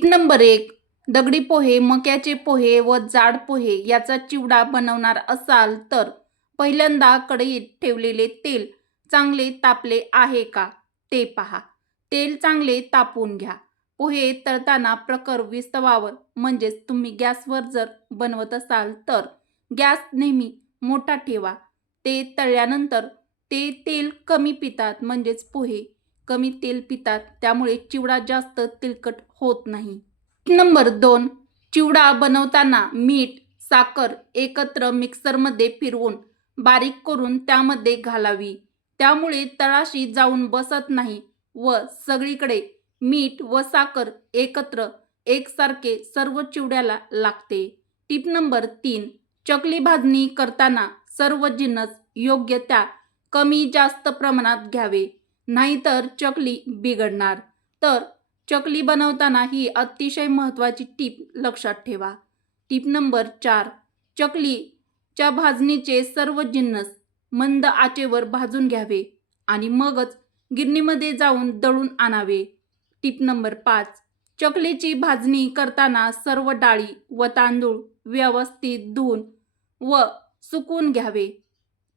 टीप number एक दगडी पोहे मक्याचे पोहे व जाड पोहे याचा चिवडा बनवणार असाल तर पहिल्यांदा कढईत ठेवलेले तेल चांगले तापले आहे का ते पहा. तेल चांगले तापून घ्या. पोहे तळताना प्रखर विस्तवावर म्हणजेच तुम्ही गॅसवर जर बनवत असाल तर गॅस नेहमी मोठा ठेवा. ते तळल्यानंतर ते तेल कमी पितात म्हणजेच पोहे कमी तेल पितात त्यामुळे चिवडा जास्त तेलकट होत नाही. नंबर दोन चिवडा बनवताना मीठ साखर एकत्र मिक्सरमध्ये फिरवून बारीक करून त्यामध्ये घालावी. त्यामुळे तळाशी जाऊन बसत नाही व सगळीकडे मीठ व साखर एकत्र एकसारखे सर्व चिवड्याला लागते. टीप नंबर तीन चकली भाजणी करताना सर्व जिन्नस योग्य त्या कमी जास्त प्रमाणात घ्यावे. नाहीतर चकली बिघडणार. तर चकली बनवताना ही अतिशय महत्त्वाची टीप लक्षात ठेवा. टीप नंबर चार चकलीच्या भाजणीचे सर्व जिन्नस मंद आचेवर भाजून घ्यावे आणि मगच गिरणीमध्ये जाऊन दळून आणावे. टीप नंबर पाच चकलीची भाजणी करताना सर्व डाळी व तांदूळ व्यवस्थित धुवून व सुकून घ्यावे.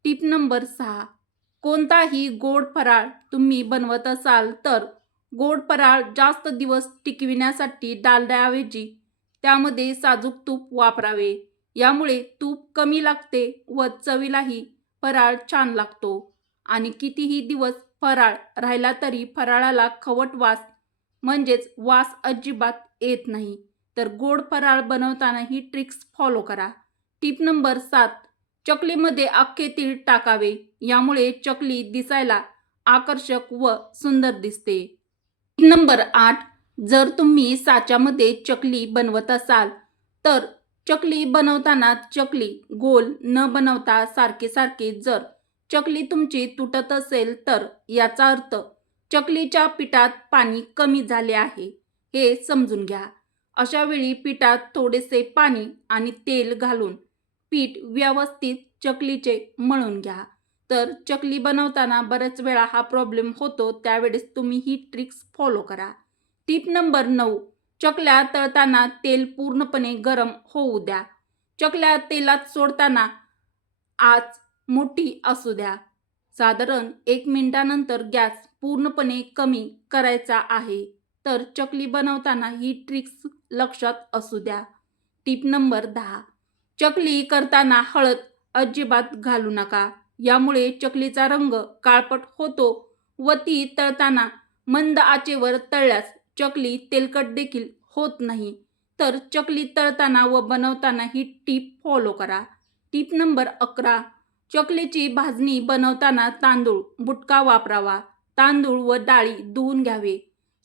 टीप नंबर सहा कोणताही गोड फराळ तुम्ही बनवत असाल तर गोड फराळ जास्त दिवस टिकविण्यासाठी डालड्याऐवजी त्यामध्ये साजूक तूप वापरावे. यामुळे तूप कमी लागते व चवीलाही फराळ छान लागतो. आणि कितीही दिवस फराळ राहिला तरी फराळाला खवट वास म्हणजेच वास अजिबात येत नाही. तर गोड फराळ बनवताना ही ट्रिक्स फॉलो करा. टीप नंबर सात. चकलीमध्ये अख्खे तीळ टाकावे. यामुळे चकली दिसायला आकर्षक व सुंदर दिसते. नंबर आठ जर तुम्ही साच्यामध्ये चकली बनवत असाल तर चकली बनवताना चकली गोल न बनवता सारखे सारखे जर चकली तुमची तुटत असेल तर याचा अर्थ चकलीच्या पिठात पाणी कमी झाले आहे. हे समजून घ्या. अशा वेळी पिठात थोडेसे पाणी आणि तेल घालून पीठ व्यवस्थित चकलीचे मळून घ्या. तर चकली बनवताना बऱ्याच वेळा हा प्रॉब्लेम होतो त्यावेळेस तुम्ही ही ट्रिक्स फॉलो करा. टीप नंबर नऊ चकल्या तळताना तेल पूर्णपणे गरम होऊ द्या. चकल्या तेलात सोडताना आज मोठी असू द्या. साधारण एक मिनिटानंतर गॅस पूर्णपणे कमी करायचा आहे. तर चकली बनवताना ही ट्रिक्स लक्षात असू द्या. टीप नंबर दहा चकली करताना हळद अजिबात घालू नका. यामुळे चकलीचा रंग काळपट होतो व ती तळताना मंद आचेवर तळल्यास चकली तेलकट देखील होत नाही. तर चकली तळताना व बनवताना ही टीप फॉलो करा. टीप नंबर अकरा. चकलीची भाजणी बनवताना तांदूळ बुटका वापरावा. तांदूळ व डाळी धुवून घ्यावे.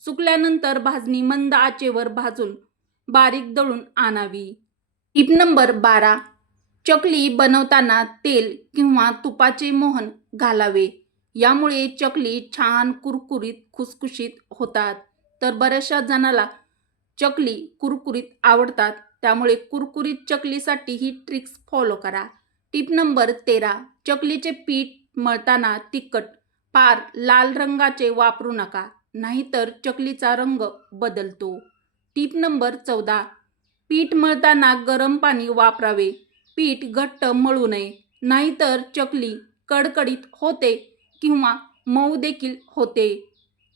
सुकल्यानंतर भाजणी मंद आचेवर भाजून बारीक दळून आणावी. टीप नंबर बारा. चकली बनवताना तेल किंवा तुपाचे मोहन घालावे. यामुळे चकली छान कुरकुरीत खुसखुशीत होतात. तर बऱ्याचशा जणाला चकली कुरकुरीत आवडतात. त्यामुळे कुरकुरीत चकलीसाठी ही ट्रिक्स फॉलो करा. टीप नंबर तेरा. चकलीचे पीठ मळताना तिखट फार लाल रंगाचे वापरू नका. नाहीतर चकलीचा रंग बदलतो. टीप नंबर चौदा. पीठ मळताना गरम पाणी वापरावे. पीठ घट्ट मळू नये. नाहीतर चकली कडकडीत होते किंवा मऊ देखील होते.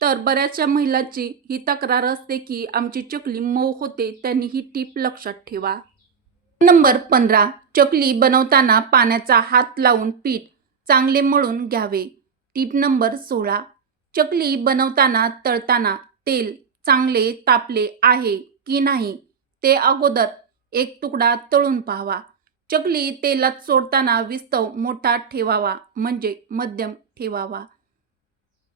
तर बऱ्याचशा महिलांची ही तक्रार असते की आमची चकली मऊ होते त्यांनी ही टीप लक्षात ठेवा. नंबर पंधरा. चकली बनवताना पाण्याचा हात लावून पीठ चांगले मळून घ्यावे. टीप नंबर सोळा. चकली बनवताना तळताना तेल चांगले तापले आहे की नाही? ते अगोदर एक तुकडा तळून पाहावा. चकली तेलात सोडताना विस्तव मोठा ठेवावा म्हणजे मध्यम ठेवावा.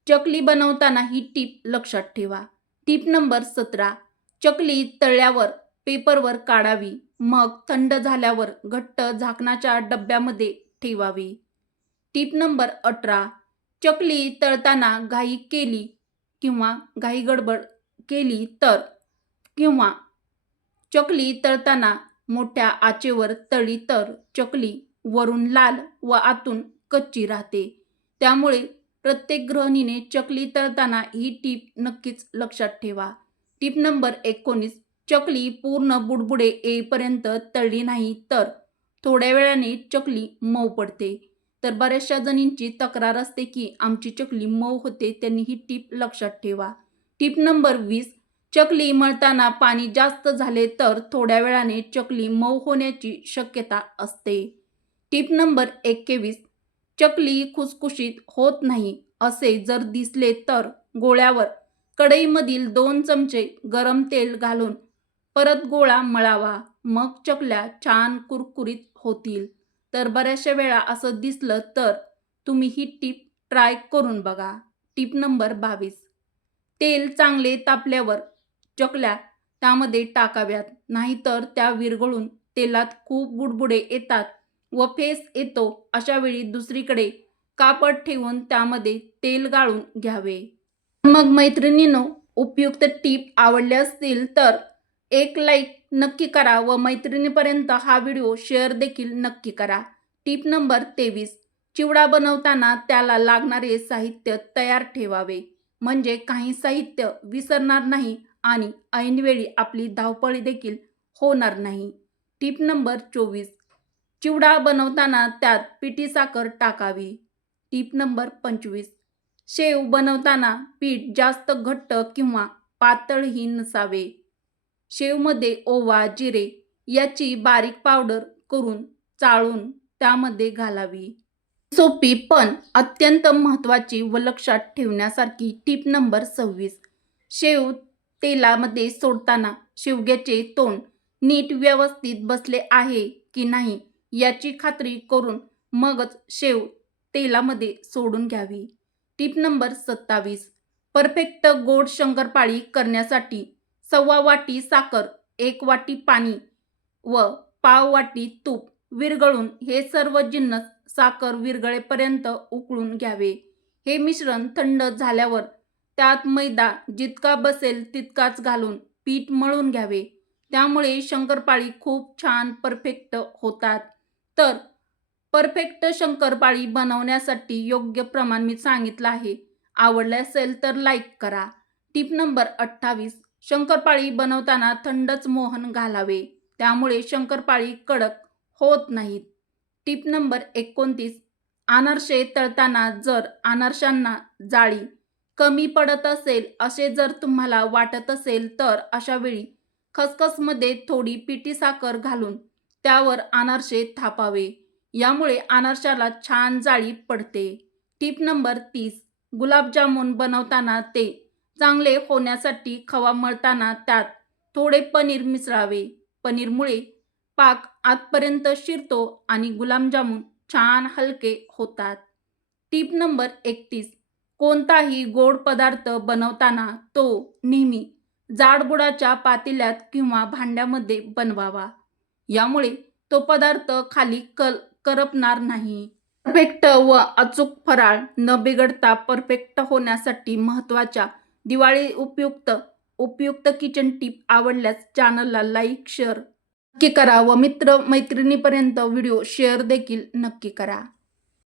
चकली बनवताना ही टीप लक्षात ठेवा. टीप नंबर सतरा चकली तळल्यावर पेपरवर काढावी मग थंड झाल्यावर घट्ट झाकणाच्या डब्यामध्ये ठेवावी. टीप नंबर अठरा चकली तळताना घाई केली किंवा घाई गडबड केली तर किंवा चकली तळताना मोठ्या आचेवर तळी तर चकली वरून लाल व आतून कच्ची राहते. त्यामुळे प्रत्येक गृहिणीने चकली तळताना ही टीप नक्कीच लक्षात ठेवा. टीप नंबर एकोणीस चकली पूर्ण बुडबुडे येईपर्यंत तळली नाही तर थोड्या वेळाने चकली मऊ पडते. तर बऱ्याचशा जणींची तक्रार असते की आमची चकली मऊ होते त्यांनी ही टीप लक्षात ठेवा. टीप नंबर वीस चकली मळताना पाणी जास्त झाले तर थोड्या वेळाने चकली मऊ होण्याची शक्यता असते. टीप नंबर एक्केवीस चकली खुसखुशीत होत नाही असे जर दिसले तर गोळ्यावर कढईमधील दोन चमचे गरम तेल घालून परत गोळा मळावा मग चकल्या छान कुरकुरीत होतील. तर बऱ्याचशा वेळा असं दिसलं तर तुम्ही ही टीप ट्राय करून बघा. टीप नंबर बावीस तेल चांगले तापल्यावर चकल्या त्यामध्ये टाकाव्यात. नाहीतर त्या विरघळून तेलात खूप बुडबुडे येतात व फेस येतो अशा वेळी दुसरीकडे कापड ठेवून त्यामध्ये तेल गाळून घ्यावे. मग मैत्रिणींनो उपयुक्त टीप आवडले असतील तर एक लाईक नक्की करा व मैत्रिणीपर्यंत हा व्हिडिओ शेअर देखील नक्की करा. टीप नंबर तेवीस चिवडा बनवताना त्याला लागणारे साहित्य तयार ठेवावे. म्हणजे काही साहित्य विसरणार नाही आणि ऐनवेळी आपली धावपळी देखील होणार नाही. टीप नंबर चोवीस. चिवडा बनवताना त्यात पिठी साखर टाकावी. टीप नंबर पंचवीस. शेव बनवताना पीठ जास्त घट्ट किंवा पातळही नसावे. शेवमध्ये ओवा जिरे याची बारीक पावडर करून चाळून त्यामध्ये घालावी. सोपी पण अत्यंत महत्त्वाची व लक्षात ठेवण्यासारखी टीप नंबर सव्वीस. शेव तेलामध्ये सोडताना शेवग्याचे तोंड नीट व्यवस्थित बसले आहे की नाही याची खात्री करून मगच शेव तेलामध्ये सोडून घ्यावी. टीप नंबर सत्तावीस. परफेक्ट गोड शंकरपाळी करण्यासाठी सव्वा वाटी साखर एक वाटी पाणी व पाव वाटी तूप विरघळून हे सर्व जिन्नस साखर विरघळेपर्यंत उकळून घ्यावे. हे मिश्रण थंड झाल्यावर त्यात मैदा जितका बसेल तितकाच घालून पीठ मळून घ्यावे. त्यामुळे शंकरपाळी खूप छान परफेक्ट होतात. तर परफेक्ट शंकरपाळी बनवण्यासाठी योग्य प्रमाण मी सांगितलं आहे. आवडले असेल तर लाईक करा. टिप नंबर अठ्ठावीस शंकरपाळी बनवताना थंडच मोहन घालावे. त्यामुळे शंकरपाळी कडक होत नाहीत. टीप नंबर एकोणतीस. अनारसे तळताना जर अनारशांना जाळी कमी पडत असेल असे जर तुम्हाला वाटत असेल तर अशा वेळी खसखसमध्ये थोडी पिठी साखर घालून त्यावर अनारसे थापावे. यामुळे अनारशाला छान जाळी पडते. टीप नंबर तीस. गुलाबजामुन बनवताना ते चांगले होण्यासाठी खवा मळताना त्यात थोडे पनीर मिसळावे. पनीरमुळे पाक आतपर्यंत शिरतो आणि गुलाबजामुन छान हलके होतात. टीप नंबर एकतीस. कोणताही गोड पदार्थ बनवताना तो नेहमी जाडबुडाच्या पातेल्यात किंवा भांड्यामध्ये बनवावा. यामुळे तो पदार्थ खाली कल करपणार नाही. परफेक्ट व अचूक फराळ न बिघडता परफेक्ट होण्यासाठी महत्त्वाच्या दिवाळी उपयुक्त उपयुक्त किचन टीप आवडल्यास चॅनलला लाईक शेअर नक्की करा व मित्र मैत्रिणीपर्यंत व्हिडिओ शेअर देखील नक्की करा.